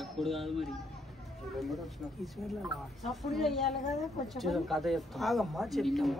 అప్పుడు కాదు మరి అప్పుడు చెయ్యాలి కదా కొంచెం కథ చెప్తాం ఆగమ్మా చెప్తాము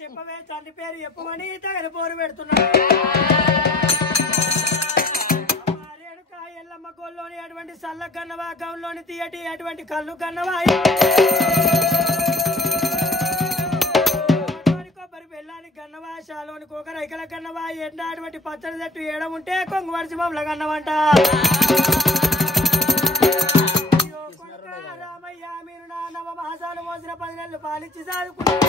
చెప్పవే తండ్రి పేరు చెప్పమని తగని పోరు పెడుతున్నాడు. రేణుకా ఎల్లమ్మ గోల్లోని అటువంటి సల్ల కన్నవా గౌన్లోని తీయటి అటువంటి కళ్ళు కన్నవా కొబ్బరి బెల్లాని కన్నవా షాలోని కోక రైకల కన్నవా ఎండ అటువంటి పచ్చడి చెట్టు ఏడ ఉంటే కొంగు వరిసి బొమ్మల కన్నవంట. రామయ్య మీరు నా నవ మాసాలు మోసిన 10 నెలలు పాలిచ్చి సాదుకున్నారు.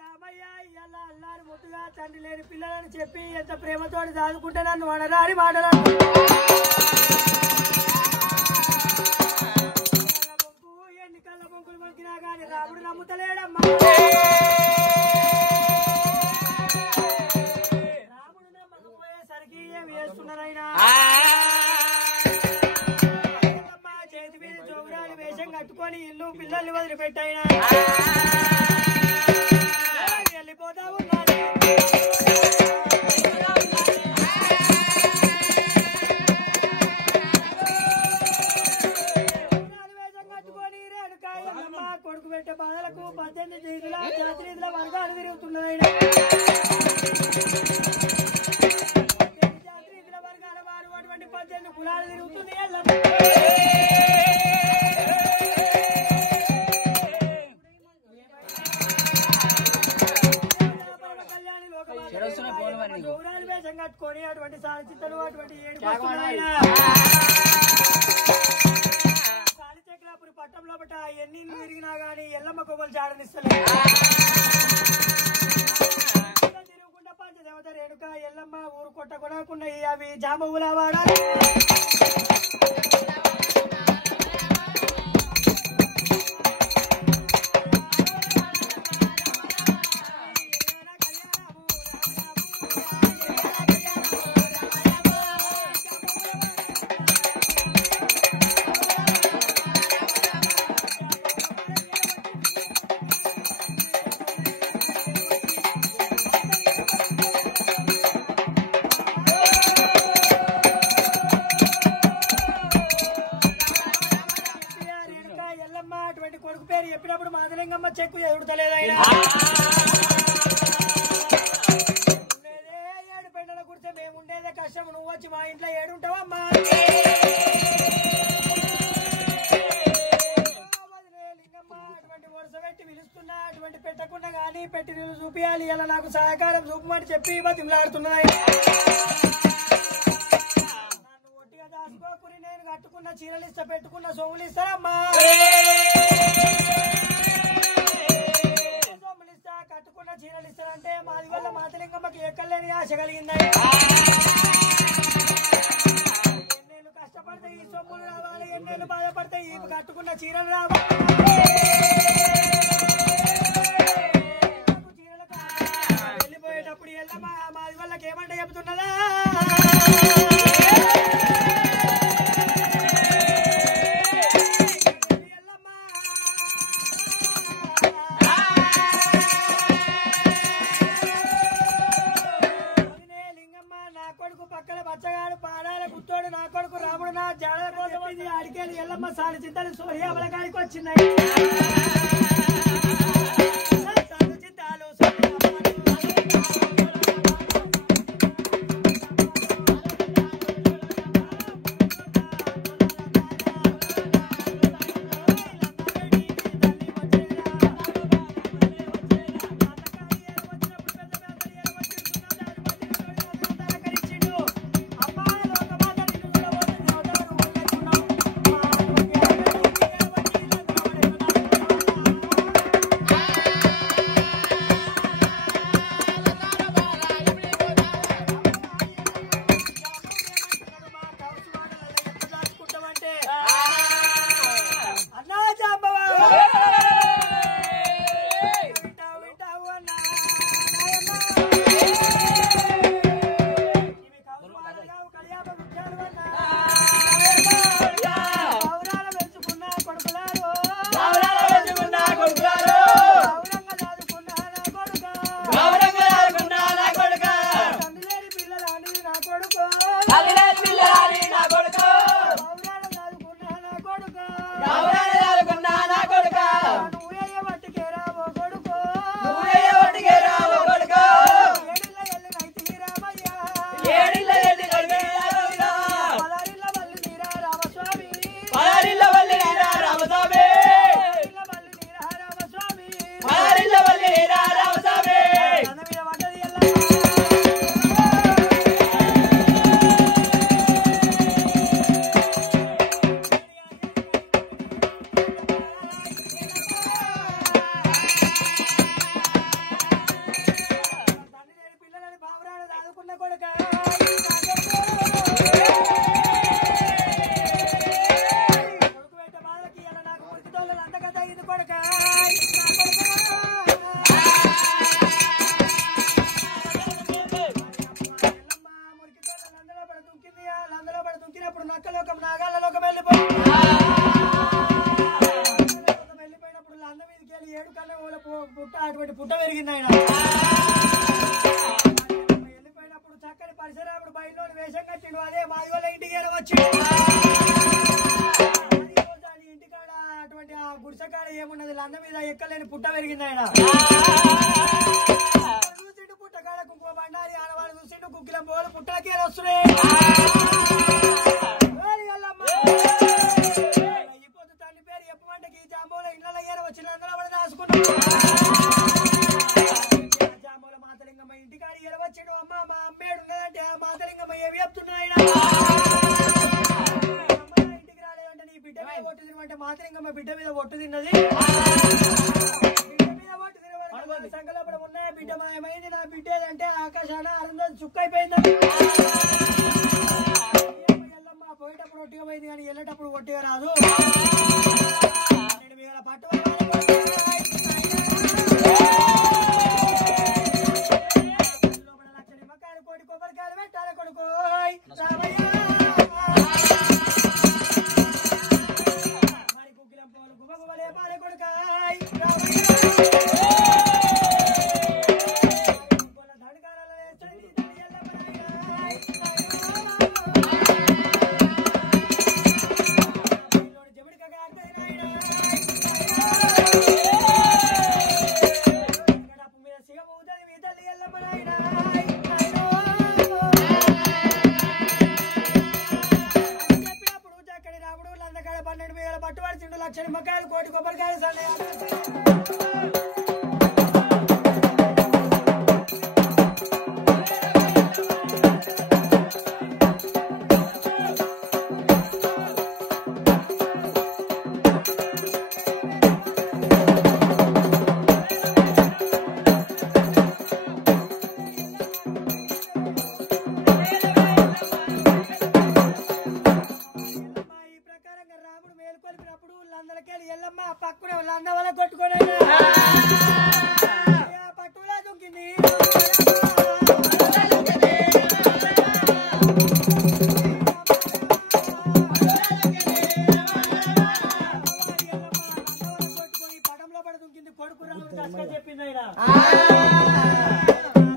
రామయ్య ఇయ్యాల అల్లారి ముద్దుగా తండ్రి లేని పిల్లలని చెప్పి ఎంత ప్రేమతోటి సాదుకుంటే నన్ను వడరాడి మాటలాడు. ఎన్ని కళ్ళ బొంకులు మొక్కినా కానీ రాముడు నమ్ముతలేడమ్మా. రాముడు నమ్మకపోయేసరికి ఏమి చేస్తున్నారైనా చేతి మీద జోగురాలు వేషం కట్టుకొని ఇల్లు పిల్లల్ని వదిలిపెట్టాయినా వెళ్ళిపోతా ఉన్నాను. వేషం కట్టుకొని రేణుకాయమ్మ కొడుకు పెట్టే బాధలకు 18 రీతుల జాతి రీతుల వర్గాలు తిరుగుతున్నాయినా. జాతి రీతుల వర్గాల వారు అటువంటి 18 కులాలు తిరుగుతుంది. గౌరాలు వేషం కట్టుకొని అటువంటి సాలిచిత్తలు అటువంటి సాలిచక్రాపురి పట్టం లోపట ఎన్ని తిరిగినా గానీ ఎల్లమ్మ కొబ్బలు చాడనిస్తలేదు. తిరుగుకుండా పంచదేవత రేణుక ఎల్లమ్మ ఊరు కొట్టకుండా అవి జాంబవులా వాడాలి. చెక్కు ఎదురుతలేదైనా ఏడు పెండల కుడితే మేము ఉండేదే కష్టం నువ్వు వచ్చి మా ఇంట్లో ఏడుంటావమ్మా అటువంటి వరుస పెట్టి పిలుస్తున్నా అటువంటి పెట్టకుండా గానీ పెట్టి నేను చూపియాలి ఇలా నాకు సహకారం చూపమని చెప్పి బతిమలాడుతున్నాయి నన్ను ఒట్టిగా దాచుకోకుని నేను కట్టుకున్న చీరలు ఇస్తా పెట్టుకున్న సొమ్ములు ఇస్తారమ్మా సొమ్ములు ఇస్తా కట్టుకున్న చీరలు ఇస్తారంటే మాది వల్ల మాతలింగమ్మకి ఎక్కలేని ఆశ కలిగిందాయి ఎన్నేళ్ళు కష్టపడితే ఈ సొమ్ములు రావాలి ఎన్నేళ్ళు బాధపడితే ఈ కట్టుకున్న చీరలు రావాలి వెళ్ళిపోయేటప్పుడు ఎల్లమ్మా మాది వాళ్ళకి ఏమంటే చెబుతున్నదా అడిగేది ఎల్లమ్మ సాలి చింతలు సోర్యాబల కాడికి వచ్చినాయి చింతాలు అటువంటి పుట్ట పెరిగింది ఆయన వెళ్ళిపోయినప్పుడు చక్కని పరిసరాపుడు బయట వేషం కట్టిండు అదే మాది వాళ్ళ ఇంటికి వచ్చి ఇంటికాడ అటువంటి ఆ గుడిసెకాడ ఏమున్నది లంద మీద ఎక్కలేని పుట్ట పెరిగింది ఆయన చూసిండు పుట్టకాడ కుంకుమ బండారి ఆడవాళ్ళు చూసిండు కుక్కిలం పోలు పుట్టకే వస్తున్నాయి ఇప్పుడు తల్లి పేరు చెప్పమంటే ఈ జాంబోలో ఇళ్ళ వచ్చిన అందులో పడి దాచుకున్నాడు జాంబోల మాతలింగమ్మ ఇంటికాడ ఎలవచ్చాడు అమ్మ మా అమ్మేడు ఉన్నదంటే ఆ మాతలింగమ్మ ఏమి చెప్తున్నాయి ఇంటికి రాలేదంటే నీ బిడ్డ మీద ఒట్టు తినమంటే మాతలింగమ్మ బిడ్డ మీద ఒట్టు తిన్నది బిడ్డ మీద ఒట్టు తినవాడు సంకలపడం ఉన్నాయి బిడ్డ మాయమైంది నా బిడ్డ అంటే ఆకాశాన ఆనందం చుక్కైపోయింది పోయేటప్పుడు ఒట్టిగా పోయింది కానీ వెళ్ళేటప్పుడు ఒట్టిగా రాదు నేను మీద పట్టు లక్ష నిమ్మకాయలు కోటి కొబ్బరికాయలు పెట్టాలి కొడుకు మరి కుక్కిలం పోలు గుమ్మగుమలే పాలే కొడుకాయ్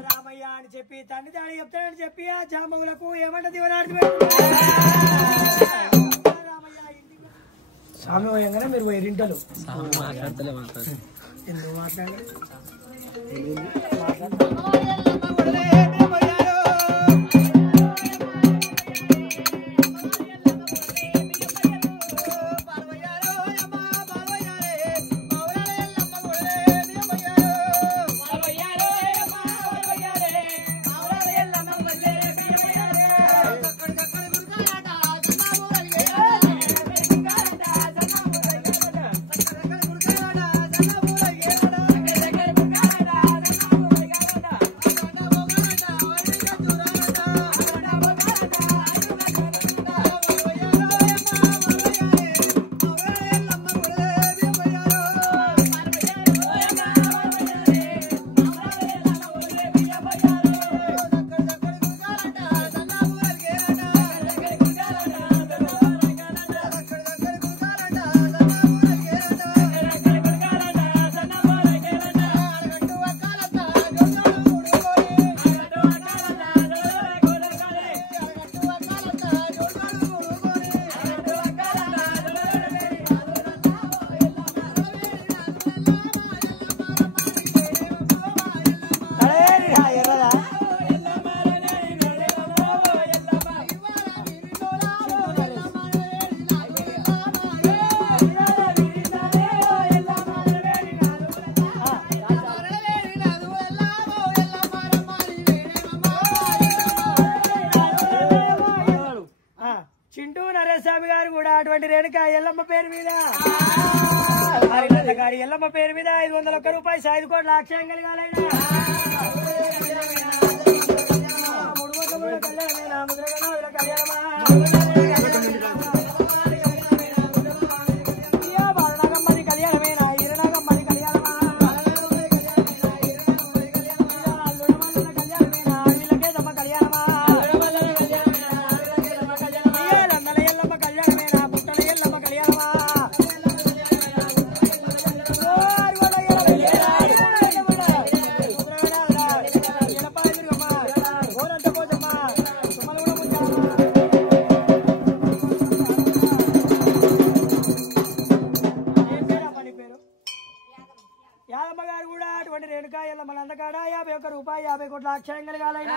రామయ్య అని చెప్పి తండ్రి తాడి చెప్తాడని చెప్పి ఆ జామవులకు ఏమంట దివనాడు స్వామి పోయంగానే మీరు పోయి రింటలు ఎందుకు మాట్లాడారు చింటూ నరేస్వామి గారు కూడా అటువంటి రేణుక ఎల్లమ్మ పేరు మీద గారి ఎల్లమ్మ పేరు మీద 501 రూపాయలు 5 కోట్ల అక్షయం కలిగాలైనా 300 కళ్యాణమేనా ముద్రగణ కళ్యాణమా బాలనాగమ్మది కళ్యాణమేనా ఈరనాగమ్మది కళ్యాణమా అల్లుడమల్ల కళ్యాణమేనా వీళ్ళకేదమ్మ కళ్యాణమా యాదమ్మ గారు కూడా అటువంటి రేణుకా ఎల్లమ్మ నందకాడ 51 రూపాయలు 50 కోట్ల అక్షయం కలిగాలైనా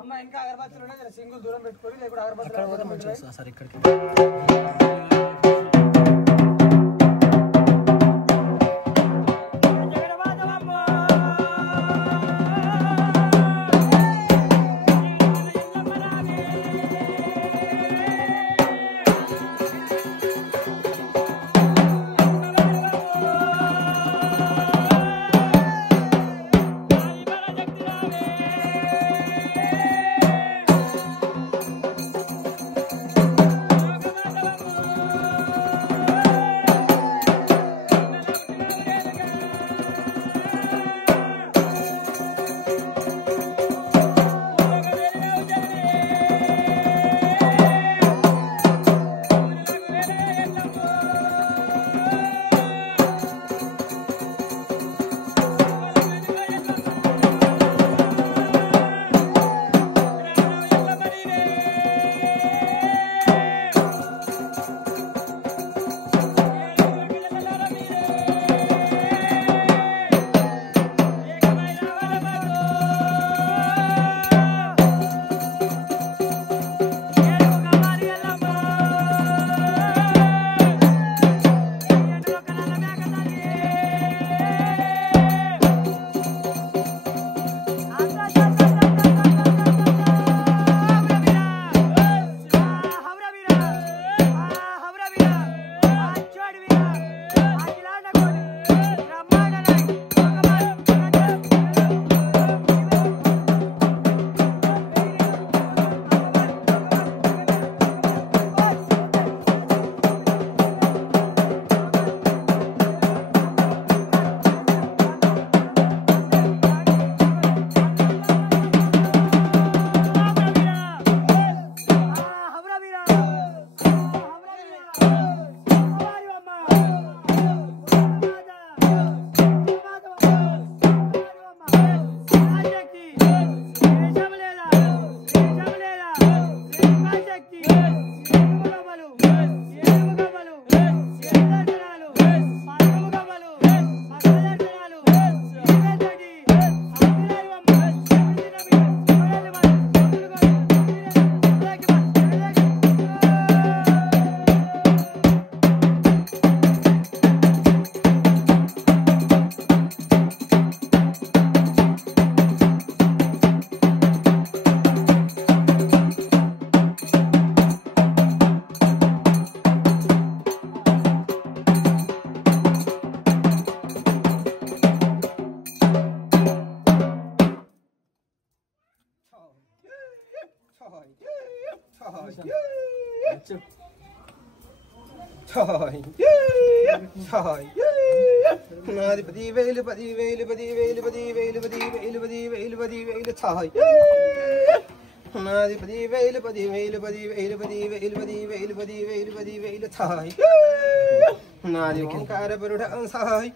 అమ్మ ఇంకా అగరబత్తులు సింగిల్ దూరం పెట్టుకోవాలి లేకుండా అగరబత్తులు సార్ ఇక్కడికి ఛాయ్ ఛాయ్ నాది 10,000 10,000 10,000 10,000 10,000 10,000 10,000 ఛాయ్ నాది 10,000 10,000 10,000 10,000 10,000 10,000 10,000 ఛాయ్ నాది ఓంకార పురుడ సాయ్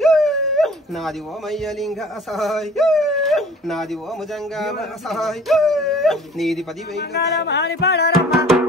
నాది ఓమయ్యలింగ సాయ్ నాది ఓముజంగా సాయ్ నీది 10,000